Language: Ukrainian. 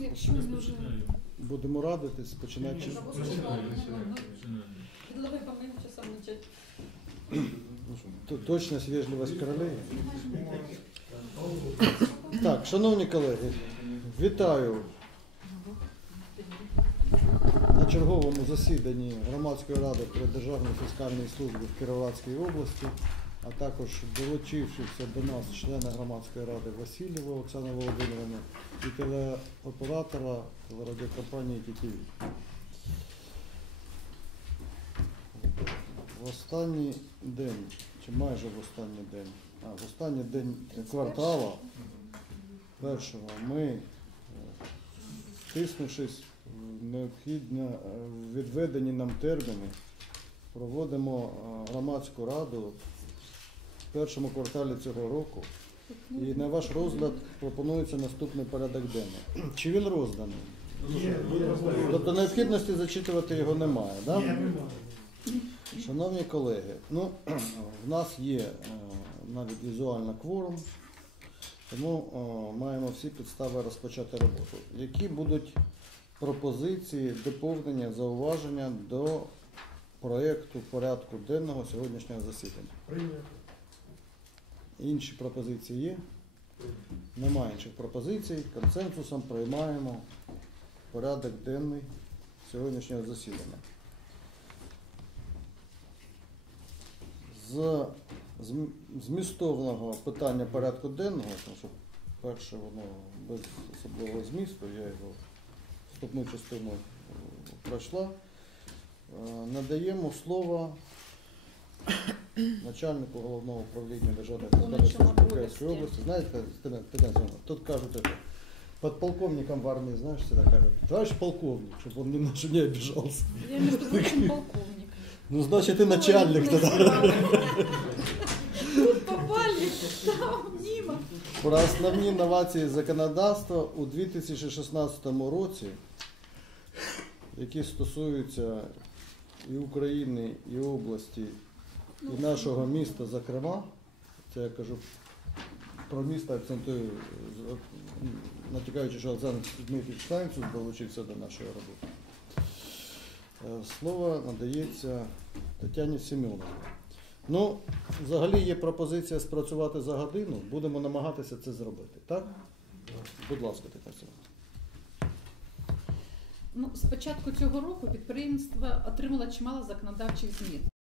Якщо ми вже Будемо радитись, починати. чи- Предлагаю по моим часам начать. Ну що, т- Точність, вежливість королеви. Так, шановні колеги, вітаю на черговому засіданні громадської ради при Державній фіскальній службі в Кіровоградській області, а також долучившися до нас члена громадської ради Васильєва Оксана Володимирівна і телеоператора телерадіокомпанії ТТВ. В останній день, чи майже в останній день, а в останній день кварталу першого ми, е, втиснувшись необхідно е, відведені нам терміни, проводимо е, громадську раду в першому кварталі цього року. І на ваш розгляд пропонується наступний порядок денний. Чи він розданий? Тобто необхідності зачитувати його немає, так? Шановні колеги, ну, в нас є е, навіть візуально кворум, тому е, маємо всі підстави розпочати роботу. Які будуть пропозиції, доповнення, зауваження до проєкту порядку денного сьогоднішнього засідання? Прийнято. Інші пропозиції є? Немає інших пропозицій. Консенсусом приймаємо порядок денний сьогоднішнього засідання. З змістовного питання порядку денного, тому що перше воно без особливого змісту, я його вступну частину пройшла. Е, Надаємо слово начальнику головного управління Державної Київської області. Знаєте, Тетяна, тут кажуть, это, подполковником в армии, знаешь, всегда кажут, товарищ полковник, чтобы он немножко не обижался. Я, между прочим, полковник. Ну, значит, и начальник тогда. Тут попали, там, мимо. Про основні новації законодавства у 2016 році, які стосуються і України, і області, і нашого міста, зокрема, це я кажу про місто, акцентую, натякаючи, що Олександр Дмитрич Штайнцев долучився до нашої роботи. Е, Слово надається Тетяні Семеновій. Ну, взагалі є пропозиція спрацювати за годину. Будемо намагатися це зробити. Так? Будь ласка, Тетяна Семеновна. Ну, з початку цього року підприємство отримало чимало законодавчих змін.